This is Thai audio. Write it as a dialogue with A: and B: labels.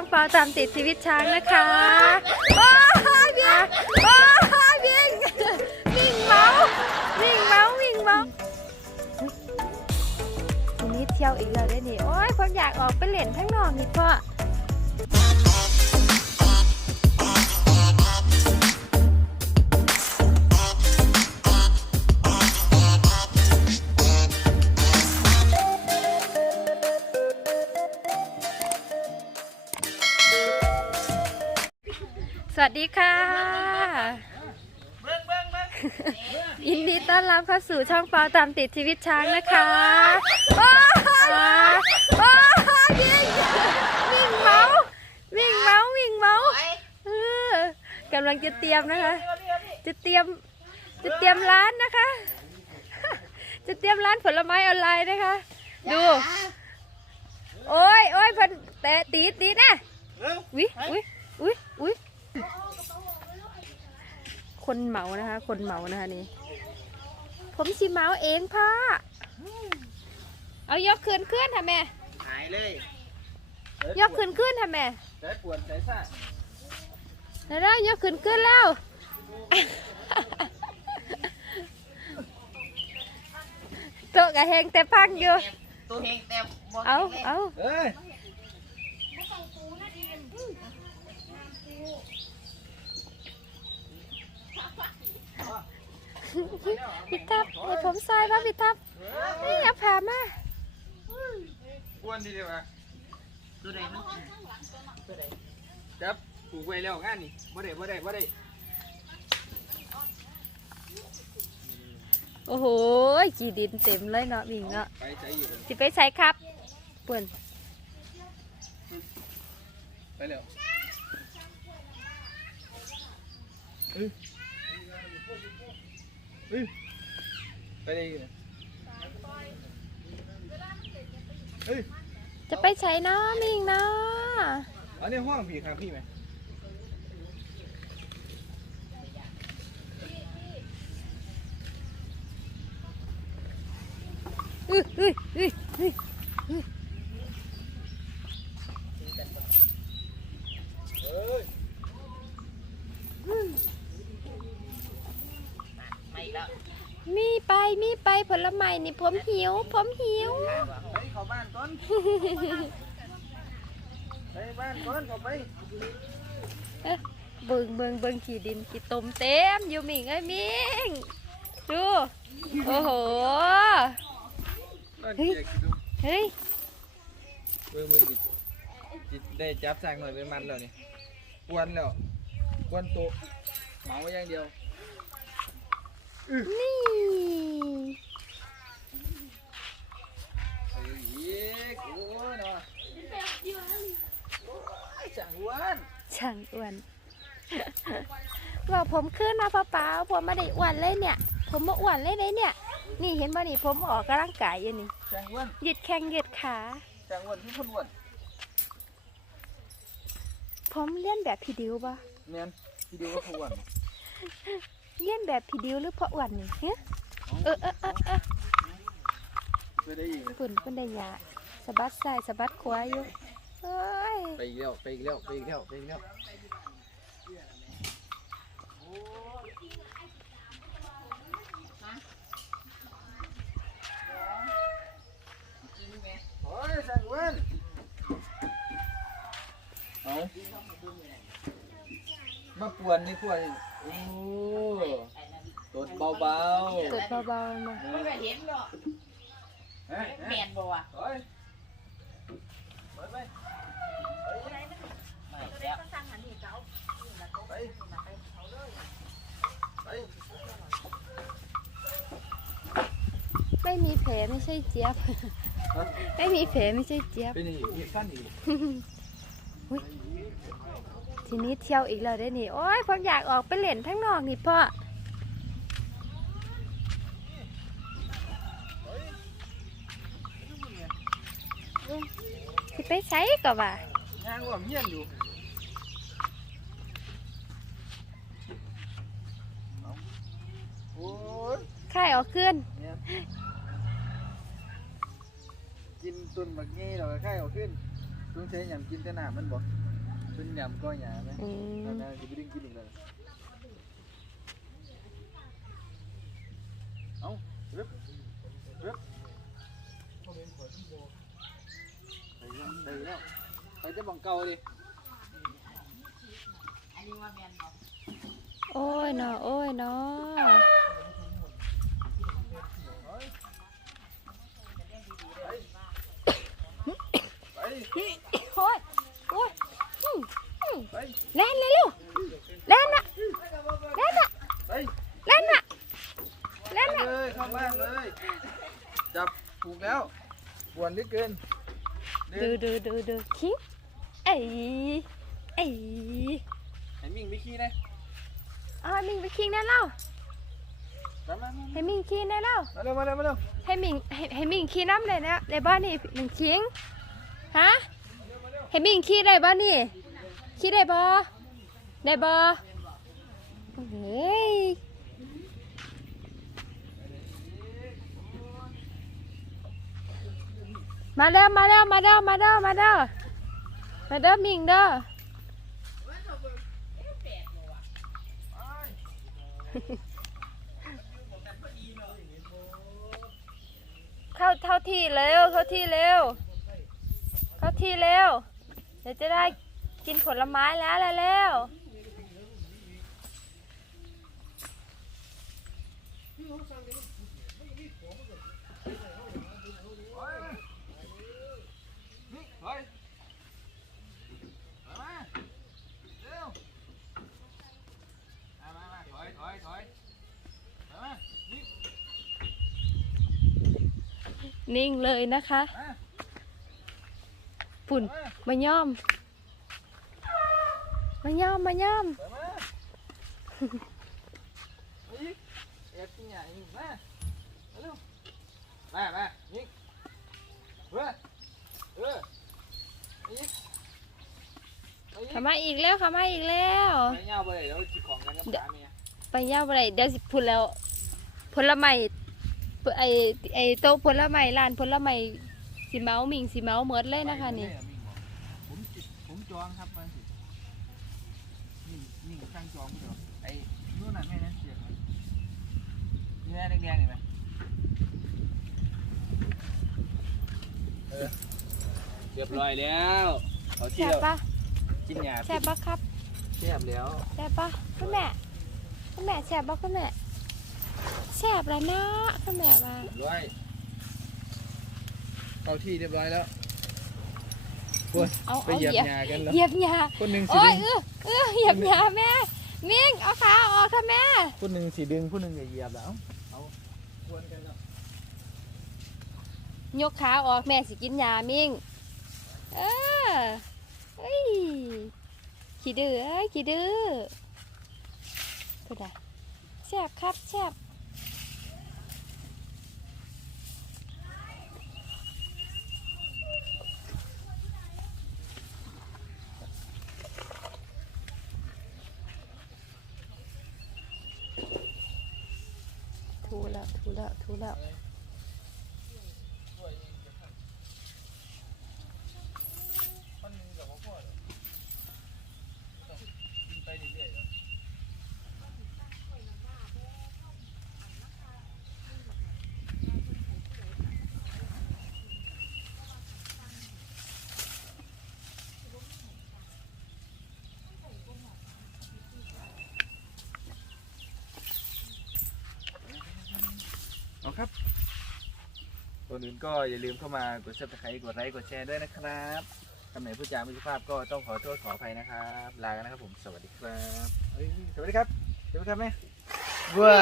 A: ต้องฟ้าตามติดชีวิตช้างนะคะโอ้ยวิ่งโอ้ยวิ่งวิ่งเมาวิ่งเมาวิ่งเมาทีนี้เที่ยวอีกแล้วได้นี่ โอ้ยผมอยากออกไปเล่นข้างนอกนี่พ่อ ยินดีต้อนรับเข้าสู่ช่องเปาตามติดชีวิตช้างนะคะโอ้ยโอ้ยวิ่งวิ่งเมาวิ่งเมาวิ่งเมาเออกำลังจะเตรียมนะคะ จะเตรียมจะเตรียมร้านนะคะ จะเตรียมร้านผลไม้ออนไลน์นะคะ ดู โอ้ยโอ้ยเพันแต่ตีตีนะวิวิวิวิ คนเหมานะคะ คนเหมานะคะนี่ ผมสิเหมาเองพ่อเอายกขึ้นขึ้นทำแม่
B: หายเลย
A: ยกขึ้นขึ้นทำแม่
B: ใช้ปวดใช้ซ่า
A: แล้วได้ยกขึ้นขึ้นแล้วโตะกะเฮงแต่พังอยู่
B: ตัวเฮงแต่บ่
A: เอาเอา
B: เอ้ย
A: พี่ทับให้ผมซอยว่าพี่ทับนี่อย่าผ่ามา
B: ปวนทีเดียวอะ
C: ตัวใดมันกิน
B: จับผูกไว้แล้วงานนี่บ่ได้บ่ได้บ่ได้
A: โอ้โหจีดินเต็มเลยเนาะมิงเนาะ
B: ไปใจอยู่
A: สิไปใช้ครับป่วน
B: ไปแล้วเอ้ยเอ้ย ไปได้อยู่เนี่ยเอ้ย
A: จะไปใช้เนาะมิงเนาะ
B: อันนี้ห้องพี่ครับพี่ไหม
A: อุ้ยอุ้ยอุ้ยอุ้ย
B: เอ้ย
C: ไม่แล้ว
A: มี ไปมีไปผลไม้นี่ผมหิว ผมหิว
B: ไปเข้าบ้านก่อนไปบ้านก่อนเข้าไป
A: เอ๊ะเบิ่งเบิ่งเบิ่งขี่ดินขี่ตมเต็มอยู่มิงไอ้ยมิงดูโอ้โห
B: บ้าน
A: เฮ้ย
B: เจ๊กินดู
A: เฮ้ย
B: เบิ่งเบิ่งจิจิได้จับสร้างหน่อยเป็นมันแล้วนี่กวนแล้วกวนโตะเหมาไว้อย่างเดียว
A: นี่
B: ไอ้ยีกโอ้ยเนาะโอ้ยจังหวน
A: ช่างอ้วนบอกผมขึ้นนะป้าป๋าผมไม่ได้อ้วนเลยเนี่ย ผมมาอ้วนเลยเลยเนี่ย นี่เห็นบ่นี่ผมออกกำลังกายอยู่นี่
B: จังหวน
A: ยืดแข้งยืดขา
B: จังหวนที่คนหวน
A: ผมเลียนแบบพี่ดิวปะ
B: แม่นที่เดียวก็คนหวน
A: เลียนแบบพี่ดิวหรือเพราะอ้วนนี่เฮ้ยเออเออเออเออ
B: เคยได้อีกเลย
A: ปุ่นปุ่นได้ยาสะบัดซ้ายสะบัดขวาอยู่เอ้ย
B: ไปอีกแล้วไปอีกแล้วไปอีกแล้วไปอีกแล้วโอ้ยจังหวนเอามาปวนนี่ปวนโอ้ตดเบาๆ
A: กดเบาๆมา
C: มันก็เห็นเนาะ
B: เฮ้ย
C: แมนบ่วะ
B: เฮ้ยเปิดไป
C: ไม่แล้ว
B: ไปไป
A: ไม่มีแผลไม่ใช่เจี๊ยบ
B: ฮะ
A: ไม่มีแผลไม่ใช่เจี๊ยบ
B: เป็นนี่มีฟันอีก
A: ทีนี้เที่ยวอีกแล้วได้อนี่ โอ้ยผมอยากออกไปเล่นข้างนอกนี่พ่อสิไปใช้ก็ว่า
B: ย่างว่าเมียนอยู่เอาโอ้ย
A: ค่ายเออกขึ้น
B: เนี่ยกิน ตุนบักงี้เราก็ค่ายเอาขึ้นตต้องใช้ยำกินแต่หน้ำมันบอกเป็นยำก้อยหยาไหม
A: อืม
B: นั่นนะจะไปดึงกินอีกเลยเอารึบรึบไปแล้วไปแล้วไปจะบังเก่าดิ
C: อันนี้ว่าแมนบอก
A: โอ้ยเนาะโอ้ยเนาะ
B: ไป
A: โอ้ยโอ้ยอืมอืม
B: ไป
A: เล่นเลยลูกเล่นน่ะเล่นน่ะ
B: ไป
A: เล่นน่ะเล่นน่ะ
B: เลยเข้าบ้านเลย จับถูกแล้วปวนเหลือเกินเดิ
A: ดู
B: น
A: ดูดูดูคิงเอ้ยเอ้ย
B: ให้มิ่งไปขี้นะ
A: เอาให้มิงไปคิงได้แล้ว
B: มามามา
A: ให้มิงคิงได้แล้ว
B: มาเร็วมาเร็วมาเร็ว
A: ให้มิงให้ให้มิงขี้น้ำได้แล้วได้บ้านนี่มิงคิง ฮะให้มิงขี้ได้บ้านนี่ขี้ได้บ่ได้บ่เฮ้ยมาเด้อมาเด้อมาเด้อมาเด้อมาเด้อมาเด้อมิงเด้อเข้าเข้าที่เร็วเข้าที่เร็ว ที่เร็ว เดี๋ยวจะได้กินผลไม้แล้วเร็ว
B: เร็วนิ่
A: งเลยนะคะ
B: มา
A: ปุ่น
B: มา
A: ย่อมมาย่อมมาย่อม
B: ถอยมาอีกแอบกินใหนมาเร็วมามานี่เว้ยเอออีกเอาอีก
A: เข้ามาอีกแล้วขามาอีกแล้ว
B: ไม่เงาไปเลยเดี๋ยวจิของกันกับสามี
A: ไปย่าอะไรเดี๋ยวสิพูดแล้วผลไม้ไอไอโต๊ะผลไม้ร้านผลไม้ สีเมามิงสีเมาเมดเลยนะคะนี่
B: ผมจิผมจองครับมาสินี่นี่ตั้งจองไม่เดียวไอ้นู่นน่ะแม่นั่นเสียงมันนี่แม่แดงๆเห็นไหมเออเรียบร้อยแล้วเอาเที่
A: แซ่
B: ย
A: บ
B: ว
A: ปะ
B: กินหยา
A: แซ่บปะครับ
B: แซ่บแล้ว
A: แซ่บปะคุณแม่คุณแม่แซ่บปะคุณแม่แซ่บแล้วนะคุณแม่ว่า
B: เรียบร้อย เข้าที่เรียบร้อยแล้วพวก
A: เอา
B: ไป
A: เอา
B: เหยียบ
A: เหยียบ
B: หยากันแล้ว
A: เหยียบหญ้า
B: คนหนึ่งสี
A: โอ้ย
B: ดึง
A: เออเออเหยียบหญ้าแม่มิงเอาขาออกค่ะแม่
B: คนหนึ่งสีดึงคนหนึ่งอย่าเหยียบแล้วเอาควนกันแล้ว
A: ยกขาออกแม่สิกินหญ้ามิงเออเอ้ยขี้ดื้อเอ้ยขี้ดื้อพูดอะแซ่บครับแซ่บ ถูแล้วถูแล้วถูแล้ว
B: คนหนึ่งกับพ่อเดี๋ยวต้องกินไปเรื่อยๆเดี๋ยว เอาครับก่อนอื่นก็อย่าลืมเข้ามากดซับสไครต์กดไลค์กดแชร์ด้วยนะครับคำไหนพูดจาไม่สุภาพก็ต้องขอโทษขออภัยนะครับ ลากันนะครับผม สวัสดีครับเอ้ยสวัสดีครับสวัสดีครับแม่ว้า